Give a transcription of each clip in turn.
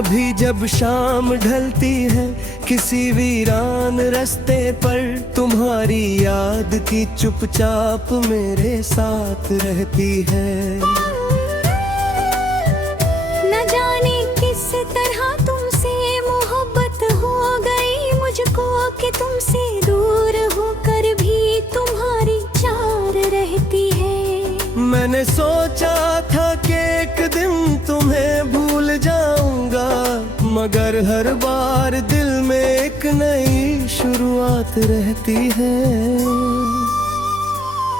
कभी जब शाम ढलती है किसी वीरान रास्ते पर, तुम्हारी याद की चुपचाप मेरे साथ रहती है। न जाने किस तरह तुमसे मोहब्बत हो गई मुझको, कि तुमसे दूर होकर भी तुम्हारी चार रहती है। मैंने सोचा था कि एक दिन तुम्हें भूल जाऊंगा, मगर हर बार दिल में एक नई शुरुआत रहती है।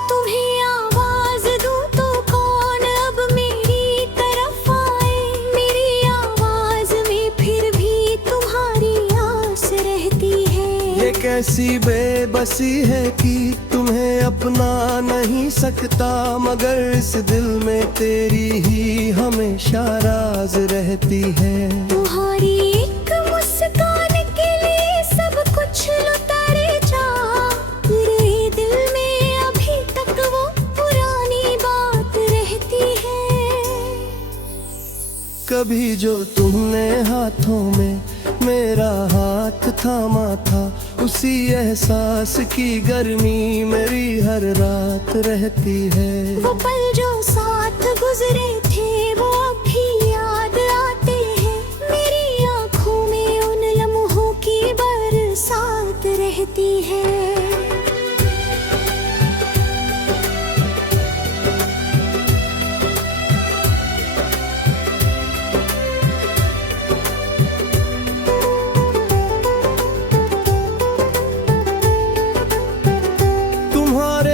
तुम्हें आवाज दूं तो कौन अब मेरी तरफ आए, मेरी आवाज में फिर भी तुम्हारी आस रहती है। ये कैसी बेबसी है कि तुम्हें अपना नहीं सकता, मगर इस दिल में तेरी ही हमेशा राज रहती है। तुम्हारी एक मुस्कान के लिए सब कुछ लुटारे जा, मेरे दिल में अभी तक वो पुरानी बात रहती है। कभी जो तुमने हाथों में मेरा हाथ थामा था, उसी एहसास की गर्मी मेरी हर रात रहती है। वो पल जो साथ गुजरे थे वो अब भी याद आते हैं, मेरी आँखों में उन लम्हों की बरसात रहती है।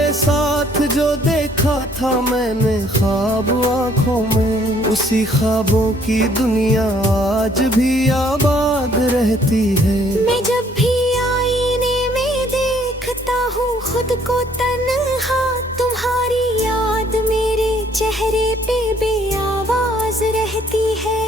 साथ जो देखा था मैंने ख्वाब आँखों में, उसी ख्वाबों की दुनिया आज भी आबाद रहती है। मैं जब भी आईने में देखता हूँ खुद को तन्हा, तुम्हारी याद मेरे चेहरे पे बेआवाज रहती है।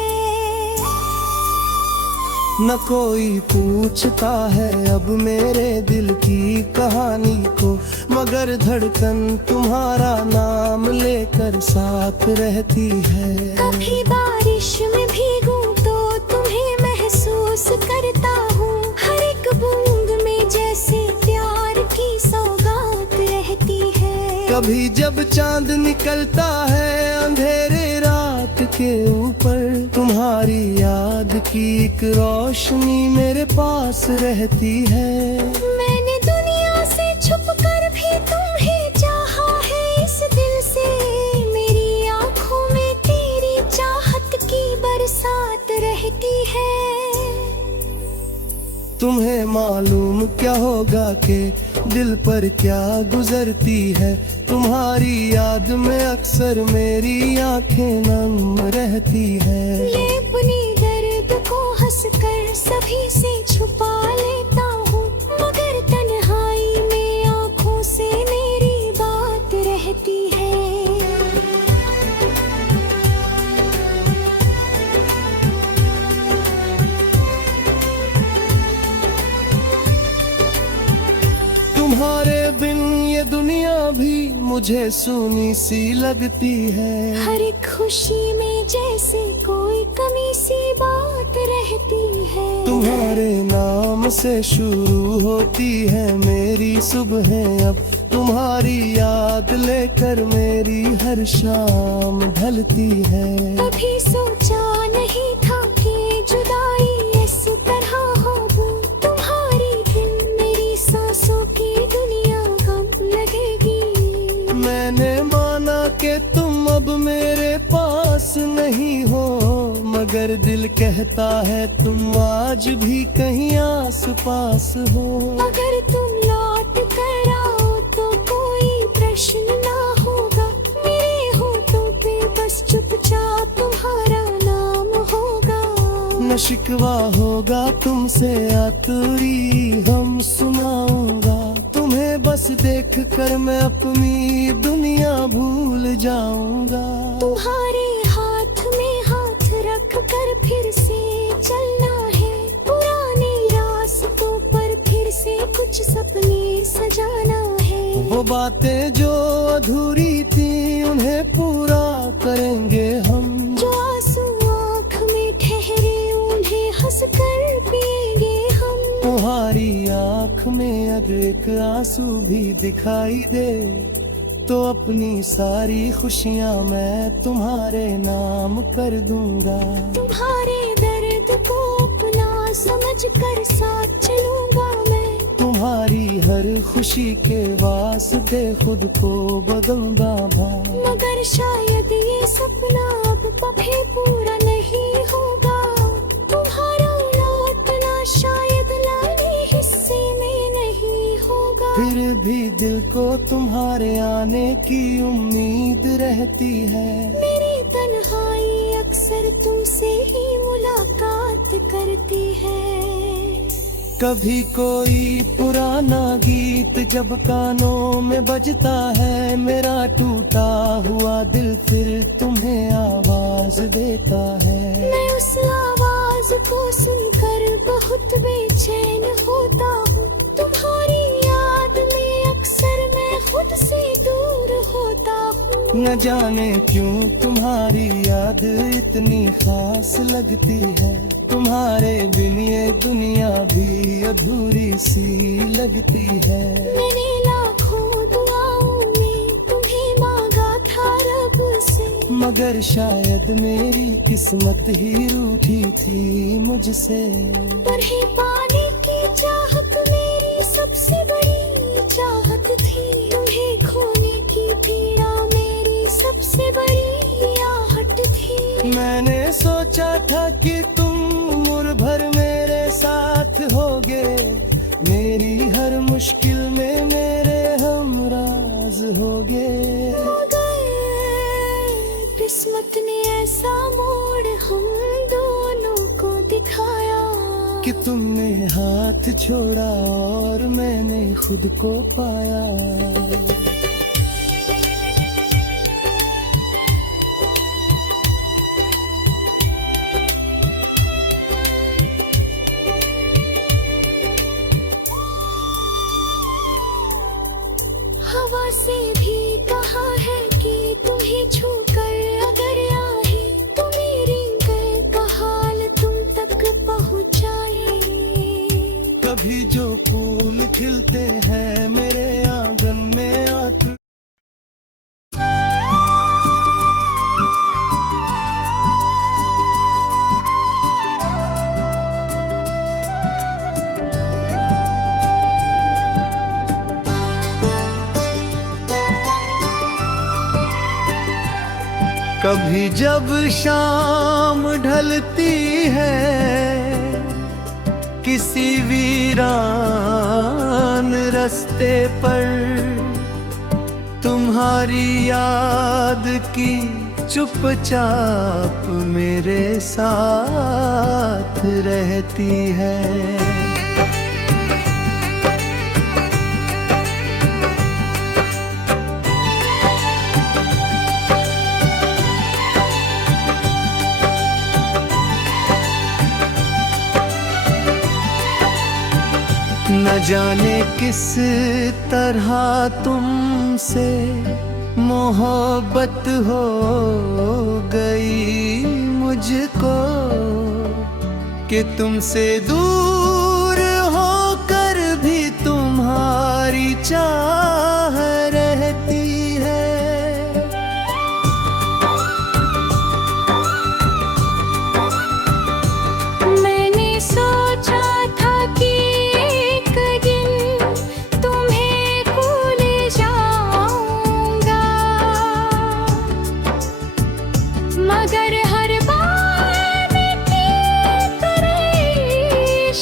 न कोई पूछता है अब मेरे दिल की कहानी को, मगर धड़कन तुम्हारा नाम लेकर साथ रहती है। कभी बारिश में भीगूं तो तुम्हें महसूस करता हूँ, हर एक बूंद में जैसे प्यार की सौगात रहती है। कभी जब चांद निकलता है अंधेरे रात के ऊपर, तुम्हारी याद की एक रोशनी मेरे पास रहती है। मैंने दुनिया से छुप कर भी तुम्हें चाहा है इस दिल से, मेरी आँखों में तेरी चाहत की बरसात रहती है। तुम्हें मालूम क्या होगा कि दिल पर क्या गुजरती है, तुम्हारी याद में अक्सर मेरी आंखें नम रहती है। ये अपनी दर्द को हंसकर सभी से छुपा लेता हूँ, मगर तन्हाई में आँखों से मेरी बात रहती है। तुम्हारे बिन ये दुनिया भी मुझे सूनी सी लगती है। हर एक खुशी में जैसे कोई कमी सी बात रहती है। तुम्हारे नाम से शुरू होती है मेरी सुबह, अब तुम्हारी याद लेकर मेरी हर शाम ढलती है। कभी सोचा नहीं था कि जुदाई इस तरह होगी, तुम्हारी बिन मेरी सांसों की दुनिया कम लगेगी। मैंने माना कि तुम अब मेरे पास नहीं हो, मगर दिल कहता है तुम आज भी कहीं आस पास हो। अगर तुम लौट कर आओ तो कोई प्रश्न ना होगा, मेरे होठों पे बस चुपचाप तुम्हारा नाम होगा। न शिकवा होगा तुमसे आतुरी हम सुनाऊंगा, तुम्हें बस देख कर मैं अपनी दुनिया भूल जाऊंगा। तुम्हारे हाथ में हाथ रख कर फिर से चलना है, पुराने रास्तों पर फिर से कुछ सपने सजाना है। वो बातें जो अधूरी थी उन्हें पूरा करेंगे हम, जो आंसू आँख में ठहरे तुम्हारी आँख में अगर एक आंसू भी दिखाई दे तो अपनी सारी खुशियाँ मैं तुम्हारे नाम कर दूंगा। तुम्हारे दर्द को अपना समझ कर साथ चलूंगा मैं। तुम्हारी हर खुशी के वास्ते खुद को बदलूंगा भाई। मगर शायद ये सपना अब कभी पूरा नहीं होगा। तुम्हारा लौटना शायद लाने हिस्से में नहीं होगा। फिर भी दिल को तुम्हारे आने की उम्मीद रहती है। मेरी तन्हाई अक्सर तुमसे ही मुलाकात करती है। कभी कोई पुराना गीत जब कानों में बजता है, मेरा टूटा हुआ दिल फिर तुम्हें आवाज देता है। मैं उस आवाज को सुनकर बहुत बेचैन होता हूँ। तुम्हारी याद में अक्सर मैं खुद से दूर होता हूँ। न जाने क्यों तुम्हारी याद इतनी खास लगती है। तुम्हारे बिन ये दुनिया भी अधूरी सी लगती है। मैंने लाखों दुआओं में तुम्हें मांगा था रब से, मगर शायद मेरी किस्मत ही रूठी थी मुझसे। तुम्हें पाने की चाहत मेरी सबसे बड़ी चाहत थी। तुम्हें खोने की पीड़ा मेरी सबसे बड़ी आहट थी। मैंने सोचा था कि तुम उम्र भर मेरे साथ होगे, मेरी हर मुश्किल में मेरे हमराज होगे। मगर किस्मत ने ऐसा मोड़ हम दोनों को दिखाया कि तुमने हाथ छोड़ा और मैंने खुद को पाया। हवा से भी कहा है कि तुम्हें छूकर अगर आए तो मेरी गए का हाल तुम तक पहुँचाए। कभी जो फूल खिलते हैं मेरे आंगन में आकर, कभी जब शाम ढलती है किसी वीरान रास्ते पर, तुम्हारी याद की चुपचाप मेरे साथ रहती है। न जाने किस तरह तुमसे मोहब्बत हो गई मुझको, कि तुमसे दूर होकर भी तुम्हारी चाह रहती है। मैंने सोचा था कि एक दिन तुम्हें भूल जाऊंगा, मगर हर बार मिट्टी तरह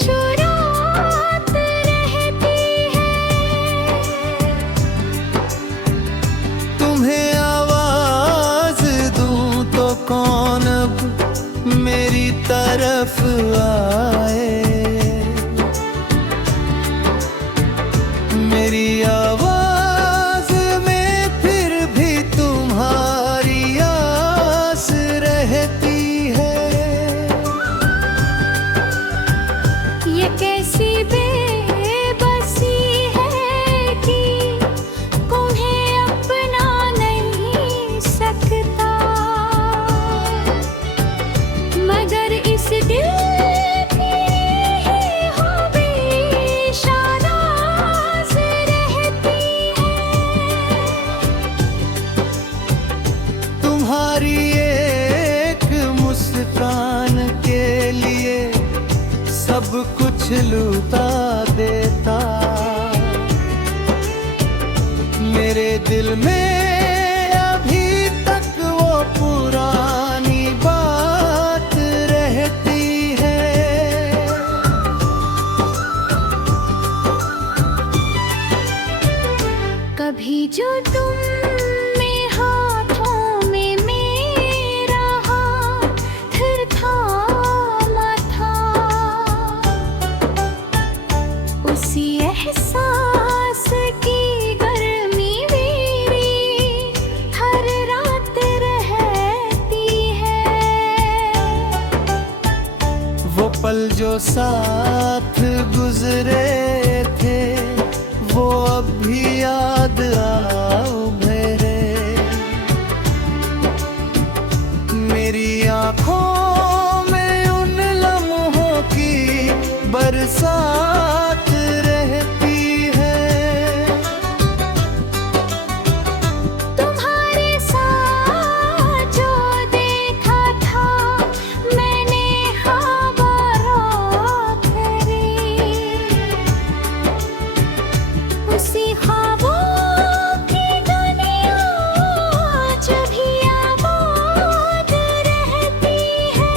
शुरुआत रहती है। तुम्हें आवाज दूं तो कौन अब मेरी तरफ आए, मेरी आवाज में फिर भी तुम्हारी आस रहती है। ये कैसी बेबसी है कि तुम्हें अपना नहीं सकता, मगर इस दिल की कुछ लूटा देता। मेरे दिल में अभी तक वो पुरानी बात रहती है। कभी जो तुम में हाथों में मेरा हाथ थामा था, उसी एहसास की गर्मी मेरी हर रात रहती है। वो पल जो साथ गुजरे थे वो अब भी याद आ उभरे। मेरी आँखों में उन लम्हों की बरसात रहती है। तुम्हारे साथ जो देखा था मैंने ख्वाब करे, उसी ख्वाबों की दुनिया जब भी आबाद रहती है।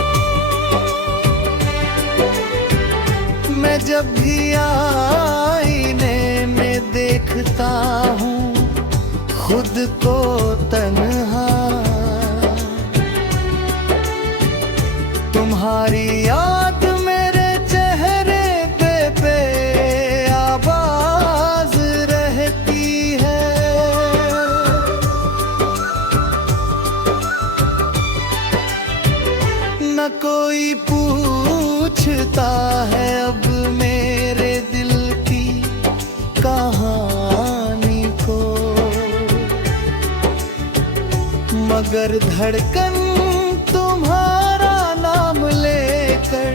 मैं जब भी आईने में देखता हूँ खुद को तन्हा, तुम्हारी याद मेरे चेहरे पे आवाज रहती है। न कोई पूछता है अब मेरे दिल की कहानी को, मगर धड़कन तुम्हारा नाम लेकर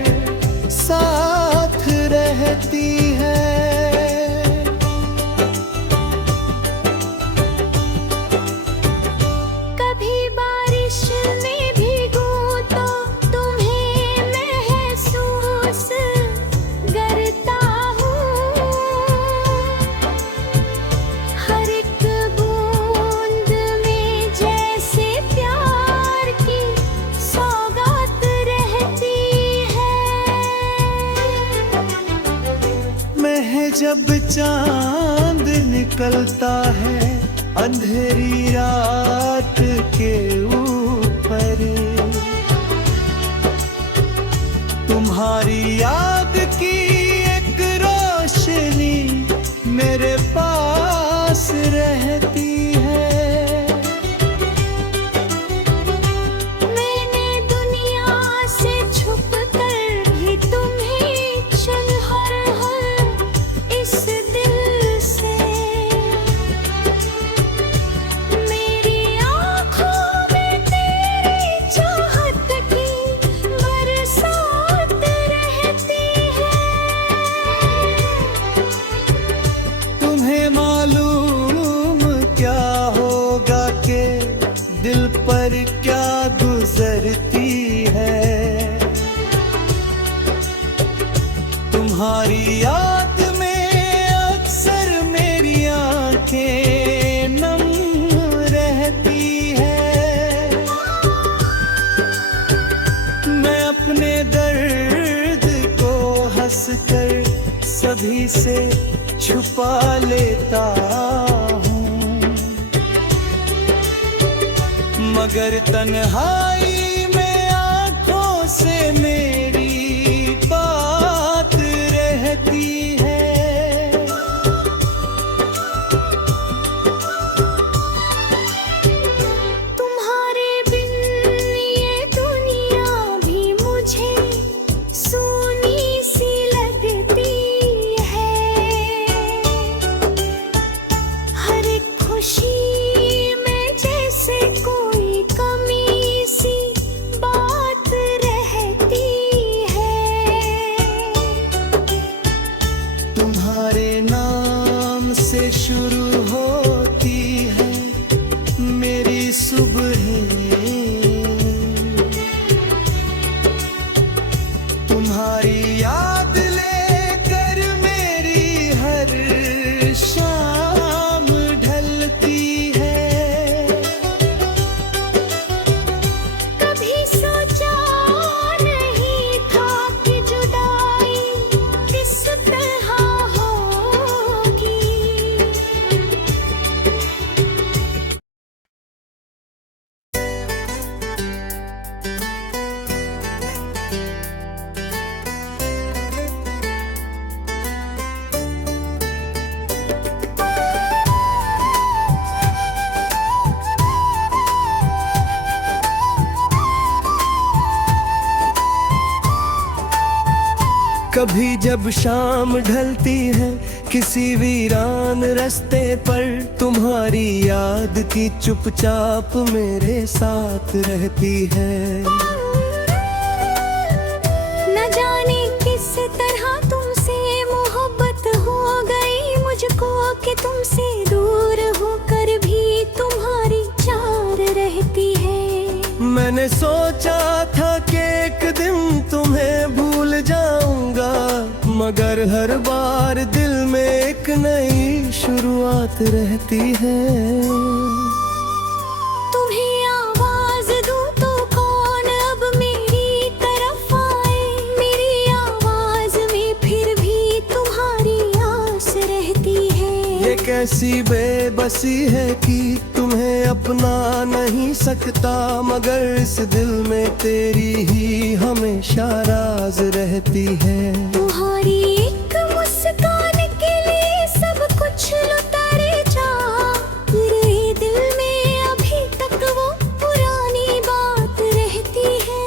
साथ रहती है। कभी बारिश में भीगूं तो तुम्हें महसूस करता हूँ। हर एक बूंद में जैसे प्यार की सौगात रहती है। मैं जब चांद निकलता है अंधेरी रात के ऊपर, तुम्हारी याद की एक रोशनी मेरे पास रहती है। मैंने दुनिया से छुप कर भी तुम्हें चल हर इस दिल से। मेरी आँखों में तेरी चाहत की बरसात रहती है। तुम्हें मालूम क्या होगा कि दिल पर क्या गुजरती है। तुम्हारी याद में अक्सर मेरी आंखें नम रहती है। मैं अपने दर्द को हंसकर सभी से छुपा लेता हूँ, मगर तन्हाई में आँखों से मेरी बात रहती है। तुम्हारे बिन ये दुनिया भी मुझे सूनी सी लगती है। हर एक खुशी में जैसे कोई कमी सी बात रहती है। तुम्हारे नाम से शुरू होती है मेरी सुबह, तुम्हारी याद ले कभी जब शाम ढलती है किसी वीरान रास्ते पर, तुम्हारी याद की चुपचाप मेरे साथ रहती है। न जाने किस तरह तुमसे मोहब्बत हो गई मुझको, कि तुमसे दूर होकर भी तुम्हारी चार रहती है। मैंने सोचा था कि एक दिन तुम्हें भूल जाऊंगा, मगर हर बार दिल में एक नई शुरुआत रहती है। तुम्हें आवाज दूं तो कौन अब मेरी तरफ आए, मेरी आवाज में फिर भी तुम्हारी आस रहती है। ये कैसी बेबसी है कि तुम्हें अपना नहीं सकता, मगर इस दिल में तेरी ही हमेशा राज रहती है। तुम्हारी एक मुस्कान के लिए सब कुछ लुटारे जा, मेरे दिल में अभी तक वो पुरानी बात रहती है।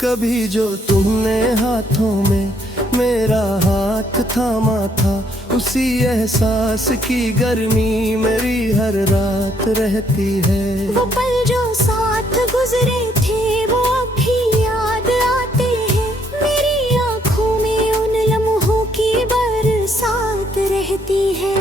कभी जो तुमने हाथों में मेरा हाथ थामा था, उसी एहसास की गर्मी मेरी हर रात रहती है। वो पल जो साथ गुजरे थे वो अब भी याद आते हैं, मेरी आँखों में उन लम्हों की बरसात रहती है।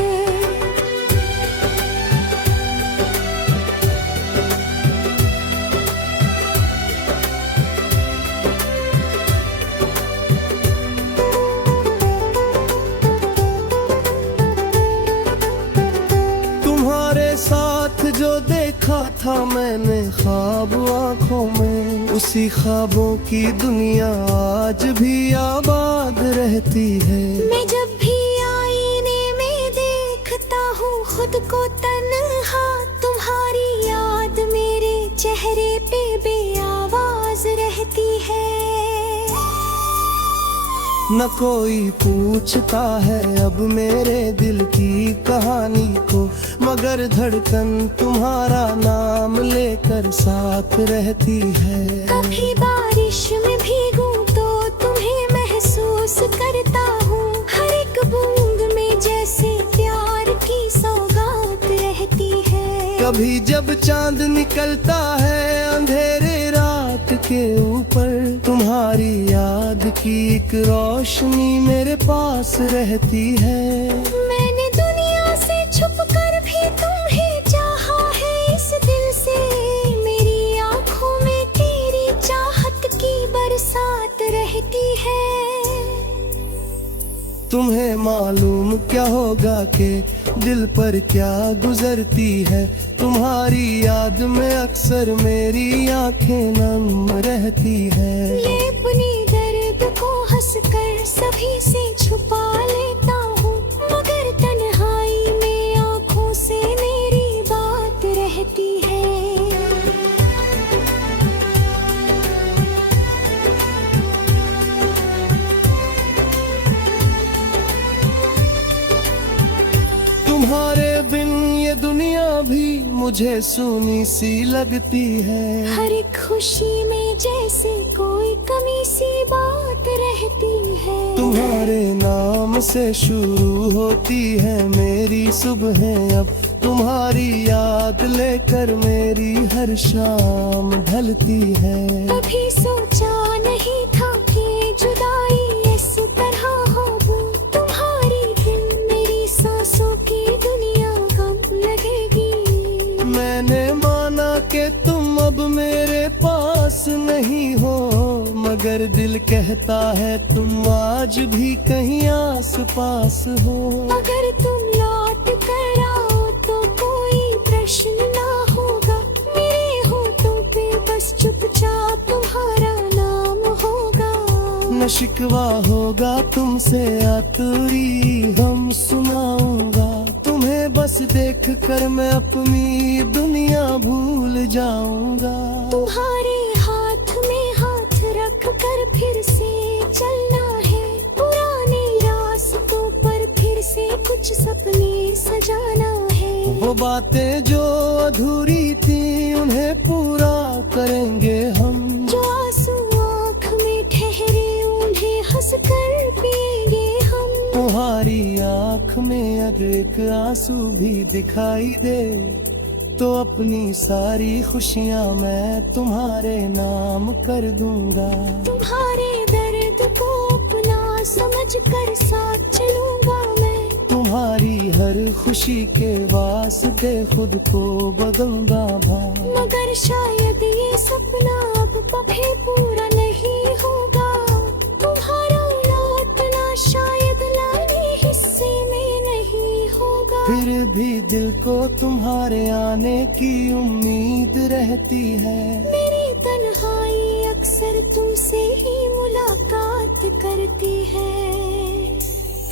साथ जो देखा था मैंने ख्वाब आँखों में, उसी ख्वाबों की दुनिया आज भी आबाद रहती है। मैं जब भी आईने में देखता हूँ खुद को तन्हा, तुम्हारी याद मेरे चेहरे पे बेआवाज रहती है। न कोई पूछता है अब मेरे दिल की कहानी को, मगर धड़कन तुम्हारा नाम लेकर साथ रहती है। कभी बारिश में भीगूं तो तुम्हें महसूस करता हूँ, हर एक बूंद में जैसे प्यार की सौगात रहती है। कभी जब चांद निकलता है अंधेरे रात के ऊपर, तुम्हारी याद की एक रोशनी मेरे पास रहती है। मैंने दुनिया से छुप कर भी तुम्हें चाहा है इस दिल से, मेरी आँखों में तेरी चाहत की बरसात रहती है। तुम्हें मालूम क्या होगा कि दिल पर क्या गुजरती है, तुम्हारी याद में अक्सर मेरी आंखें नम रहती है। ये अपनी दर्द को हंसकर सभी से छुपा लेता हूँ, मगर तन्हाई में आँखों से मेरी बात रहती है। तुम्हारे बिन ये दुनिया भी मुझे सूनी सी लगती है। हर एक खुशी में जैसे कोई कमी सी बात रहती है। तुम्हारे नाम से शुरू होती है मेरी सुबहें, अब तुम्हारी याद लेकर मेरी हर शाम ढलती है। कभी सोचा नहीं था कि जुदाई इस तरह होगी, तुम्हारी बिन मेरी सांसों की दुनिया गम लगेगी। मैंने माना कि तुम अब मेरे पास नहीं हो, मगर दिल कहता है तुम आज भी कहीं आस पास हो। अगर तुम लौट कर आओ तो कोई प्रश्न ना होगा, मेरे होठों पे बस चुपचाप तुम्हारा नाम होगा। न शिकवा होगा तुमसे आतुरी हम सुनाऊंगा, तुम्हें बस देख कर मैं अपनी दुनिया भूल जाऊंगा। तुम्हारे हाथ में हाथ रख कर फिर से चलना है, पुराने रास्तों पर फिर से कुछ सपने सजाना है। वो बातें जो अधूरी थी उन्हें पूरा करेंगे हम, जो आंसू आँख में ठहरे कर पिएंगे हम। तुम्हारी आँख में अगर एक आंसू भी दिखाई दे तो अपनी सारी खुशियाँ मैं तुम्हारे नाम कर दूंगा। तुम्हारे दर्द को अपना समझ कर साथ चलूंगा मैं। तुम्हारी हर खुशी के वास्ते खुद को बदलूंगा भाई। मगर शायद ये सपना अब कभी पूरा नहीं होगा। तुम्हारा लौटना शायद लाने हिस्से में नहीं होगा। फिर भी दिल को तुम्हारे आने की उम्मीद रहती है। मेरी तन्हाई अक्सर तुमसे ही मुलाकात करती है।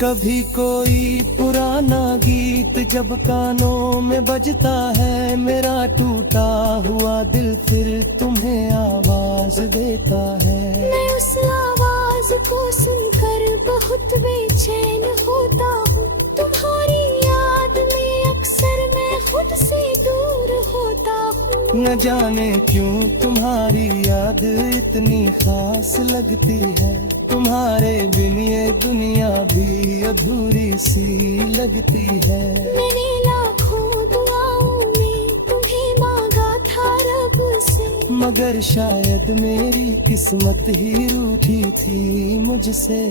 कभी कोई पुराना गीत जब कानों में बजता है, मेरा टूटा हुआ दिल फिर तुम्हें आवाज देता है। मैं उस आवाज को सुनकर बहुत बेचैन होता हूँ। तुम्हारी याद में अक्सर मैं खुद से दूर होता हूँ। न जाने क्यों तुम्हारी याद इतनी खास लगती है। तुम्हारे बिन ये दुनिया भी अधूरी सी लगती है। मैंने लाखों दुआओं में तुम्हें मांगा था रब से, मगर शायद मेरी किस्मत ही रूठी थी मुझसे।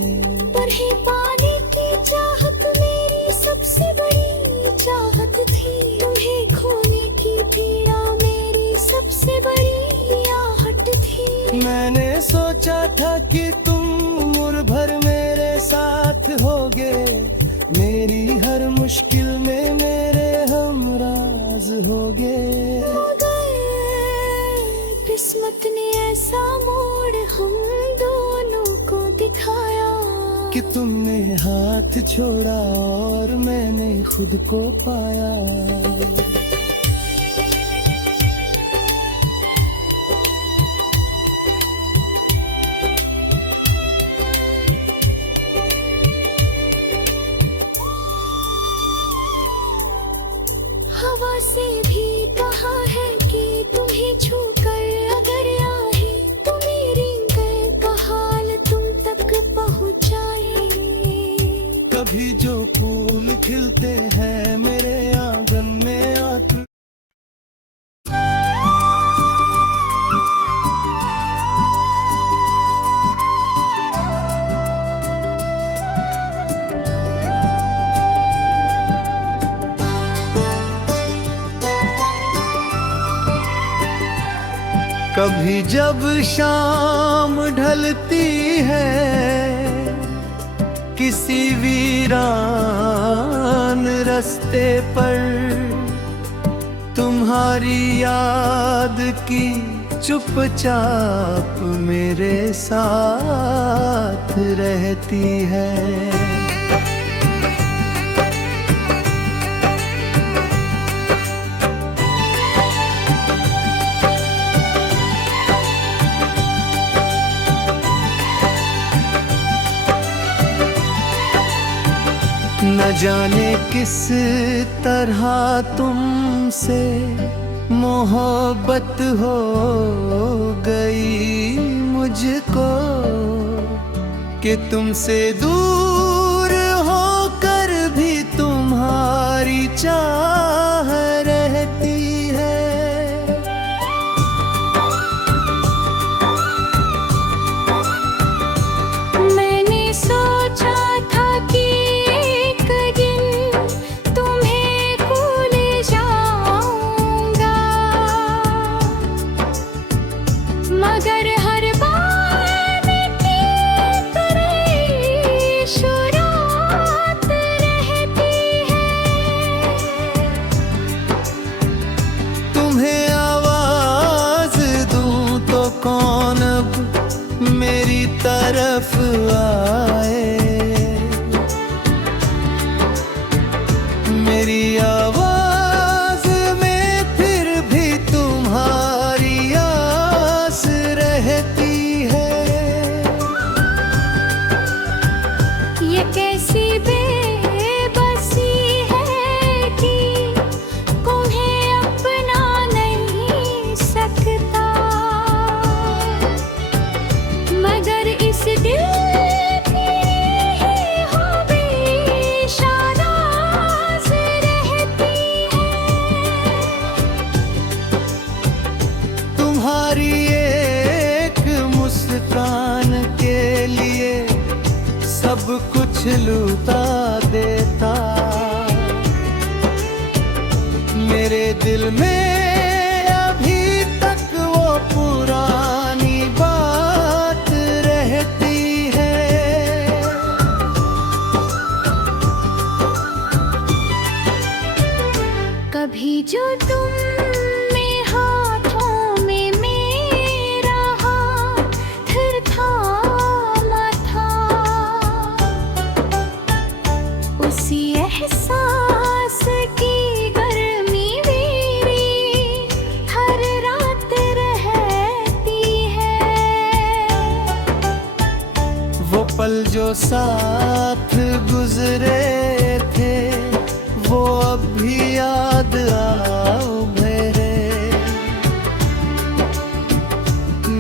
तुम्हें पाने की चाहत मेरी सबसे बड़ी चाहत थी। तुम्हें खोने की पीड़ा मेरी सबसे बड़ी आहट थी। मैंने सोचा था कि तुम उम्र भर मेरे साथ होगे, मेरी हर मुश्किल में मेरे हमराज होगे। मगर किस्मत ने ऐसा मोड़ हम दोनों को दिखाया कि तुमने हाथ छोड़ा और मैंने खुद को पाया। हवा से भी कहा है कि तुम्हें छूकर अगर आए तो मेरी गए का हाल तुम तक पहुँचाए। कभी जो फूल खिलते हैं मेरे आंगन में आकर, कभी जब शाम ढलती है किसी वीरान रास्ते पर, तुम्हारी याद की चुपचाप मेरे साथ रहती है। न जाने किस तरह तुमसे मोहब्बत हो गई मुझको, कि तुमसे दूर होकर भी तुम्हारी चाह रहती है। मैंने सोचा था कि एक दिन तुम्हें भूल जाऊंगा, मगर हर बार की तरह शुरुआत रहती है। तुम्हें आवाज दूं तो कौन अब मेरी तरफ आए, मेरी आवाज में फिर भी तुम्हारी आस रहती है। ये कैसी बेबसी है कि तुम्हें अपना नहीं सकता, मगर इस दिल कुछ लूटा देता। मेरे दिल में अभी तक वो पुरानी बात रहती है। कभी जो तुम में हाथों में मेरा हाथ थामा था, उसी एहसास की गर्मी मेरी हर रात रहती है। वो पल जो साथ गुजरे थे वो अब भी याद मेरे।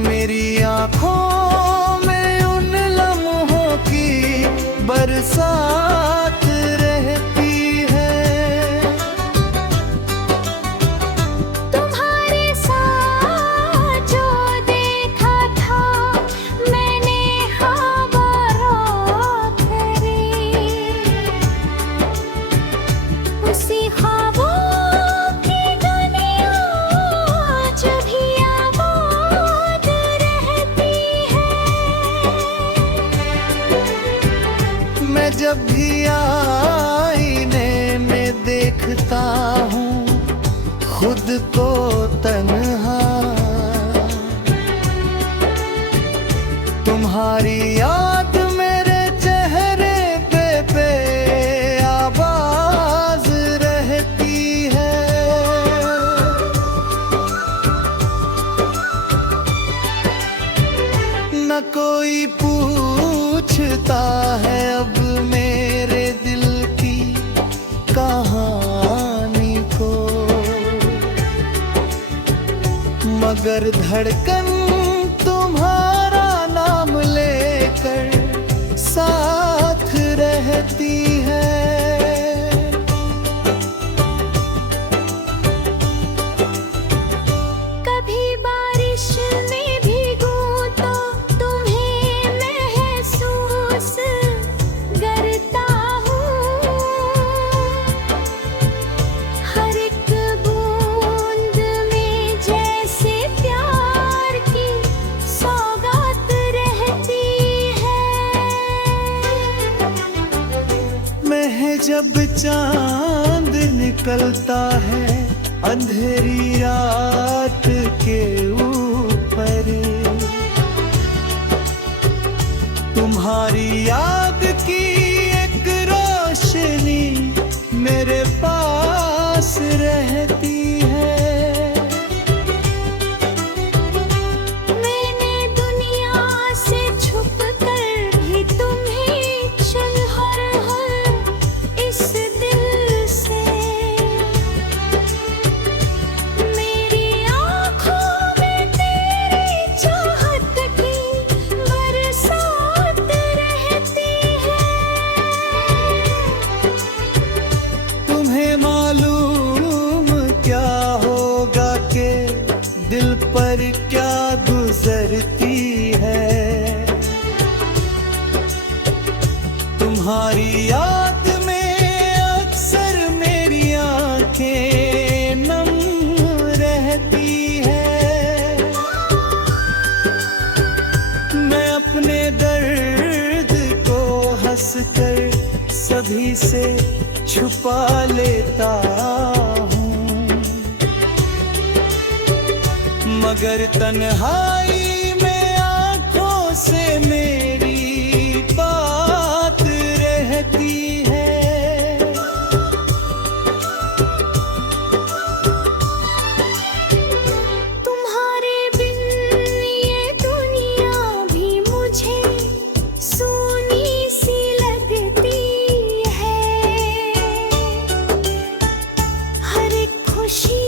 मेरी आँखों में उन लम्हों की बरसात रहती है। तुम्हारे साथ जो देखा था मैंने ख्वाब करे, उसी ख्वाबों की दुनिया जब भी आबाद रहती है। मैं जब भी आईने में देखता हूँ खुद को तन्हा, तुम्हारी याद मेरे चेहरे पे आवाज रहती है। न कोई पूछता है अब मेरे दिल की कहानी को, मगर धड़कन तुम्हारा नाम लेकर साथ रहती है। कभी बारिश में भीगूं तो तुम्हें महसूस करता हूँ। हर एक बूंद में जैसे प्यार की सौगात रहती है। मैं जब चांद निकलता है अंधेरी रात के ऊपर, तुम्हारी याद की एक रोशनी मेरे पास रहती है। मैंने दुनिया से छुप कर भी तुम्हें चल हर इस दिल से। मेरी आँखों में तेरी चाहत की बरसात रहती है। तुम्हें मालूम क्या होगा कि दिल पर क्या गुजरती है। तुम्हारी याद में अक्सर मेरी आंखें नम रहती है। मैं अपने दर्द को हंसकर सभी से छुपा लेता हूँ, मगर तन्हाई में आँखों से मेरी बात रहती है। तुम्हारे बिन ये दुनिया भी मुझे सूनी सी लगती है। हर एक खुशी